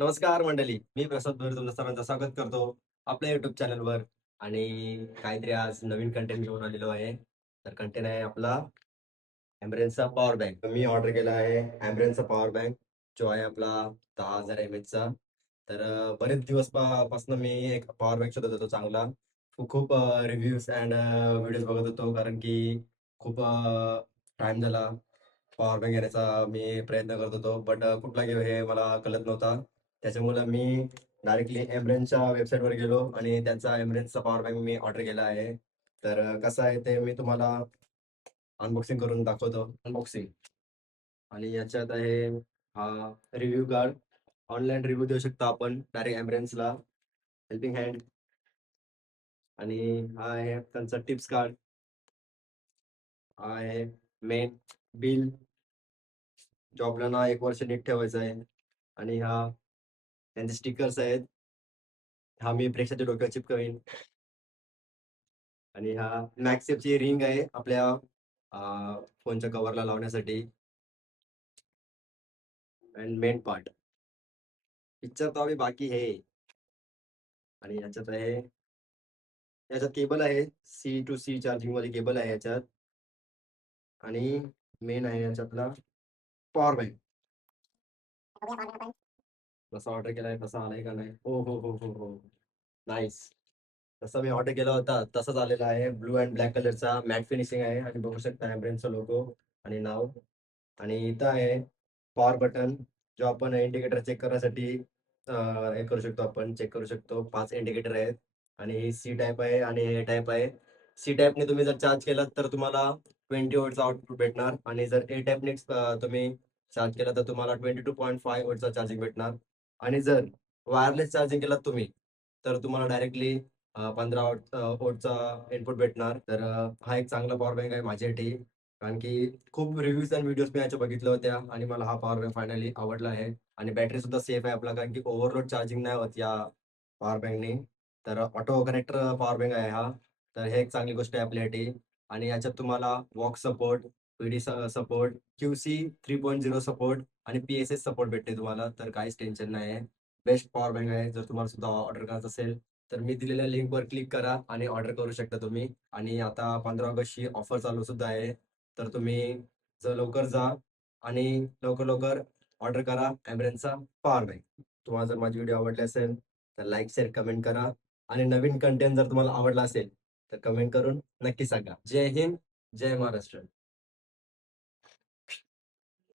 नमस्कार मंडळी, मी प्रसाद भोयर तुमचं सर्वांचं स्वागत करतो आपल्या युट्यूब चॅनलवर. आणि काहीतरी आज नवीन कंटेंट घेऊन आलेलो आहे. तर कंटेंट आहे आपला Ambrensचा पॉवर बँक. मी ऑर्डर केला आहे Ambrensचा पॉवर बँक, जो आहे आपला 10,000 mAhचा. तर बरेच दिवस पासून मी एक पॉवर बँक शोधत होतो चांगला. खूप रिव्ह्यूज अँड व्हिडिओज बघत होतो, कारण की खूप टाईम झाला पॉवर बँक घेण्याचा मी प्रयत्न करत होतो. बट कुठला घेऊ हे मला कळत नव्हता. त्याच्यामुळे मी डायरेक्टली Ambrensच्या वेबसाईटवर गेलो आणि त्यांचा Ambrensचा पॉवर बँक मी ऑर्डर केला आहे. तर कसं आहे ते मी तुम्हाला अनबॉक्सिंग करून दाखवतो. अनबॉक्सिंग. आणि याच्यात आहे हा रिव्ह्यू कार्ड. ऑनलाईन रिव्ह्यू देऊ शकतो आपण डायरेक्ट Ambrensला. Helping hand. आणि हा आहे त्यांचा टिप्स कार्ड. हा आहे मेन बिल, जो आपल्याला 1 वर्ष नीट ठेवायचा आहे. आणि हा त्यांचे स्टिकर्स आहेत. हा मी प्रेक्षकाच्या डोक्यावर चिपकवीन. आणि हा MagSafeची रिंग आहे आपल्या फोनच्या कव्हरला लावण्यासाठी. And main part. पिक्चर तो अभी बाकी है. आणि याच्यात आहे, याच्यात केबल आहे. सी टू सी चार्जिंग वाली केबल आहे याच्यात. आणि मेन आहे याच्यातला पॉवर बँक. जसा ऑर्डर केलाय तसा आलाय का नाही? हो, हो, हो, हो, हो. नाईस. जसा मी ऑर्डर केला होता तसाच आलेला आहे. ब्लू अँड ब्लॅक कलरचा मॅट फिनिशिंग आहे आणि बघू शकता Ambrensचा लोगो आणि नाव. आणि इथं आहे पॉवर बटन, जो आपण इंडिकेटर चेक करण्यासाठी हे करू शकतो, आपण चेक करू शकतो. 5 इंडिकेटर आहेत. आणि सी टाइप आहे आणि ए टाइप आहे. सी टाइपने तुम्ही जर चार्ज केलात तर तुम्हाला 20 वोल्टचा आउटपुट भेटणार, आणि जर ए टाइपने तुम्ही चार्ज केला तर तुम्हाला 22.5 वोल्टचा चार्जिंग भेटणार. आणि जर वायरलेस चार्जिंग केलात तुम्ही, तर तुम्हाला डायरेक्टली 15 वोल्टचा इनपुट भेटणार. तर हा एक चांगला पॉवर बँक आहे माझ्यासाठी. कारण की खूप रिव्ह्यूज आणि व्हिडिओज मी याच्या बघितल्या होत्या आणि मला हा पॉवर बँक फायनली आवडला आहे. आणि बॅटरी सुद्धा सेफ आहे आपला, कारण की ओव्हरलोड चार्जिंग नाही होत या पॉवर बँकने. तर ऑटो कनेक्टर पॉवर बँक आहे हा. तर हे एक चांगली गोष्ट आहे आपल्यासाठी. आणि याच्यात तुम्हाला walk support, PD support, QC 3.0 support आणि पी-एस-एस सपोर्ट भेटते तुम्हाला. तर काहीच टेन्शन नाही आहे. बेस्ट पॉवर बँक आहे. जर तुम्हाला सुद्धा ऑर्डर करायचं असेल तर मी दिलेल्या लिंकवर क्लिक करा आणि ऑर्डर करू शकता तुम्ही. आणि आता 15 ऑगस्टची ऑफर चालू सुद्धा आहे. तर तुम्ही जर लवकर जा आणि लवकर ऑर्डर करा Ambrensचा पॉवर बँक. तुम्हाला जर माझी व्हिडिओ आवडली असेल तर लाईक, शेअर, कमेंट करा. आणि नवीन कंटेंट जर तुम्हाला आवडला असेल तर कमेंट करून नक्की सांगा. जय हिंद, जय महाराष्ट्र.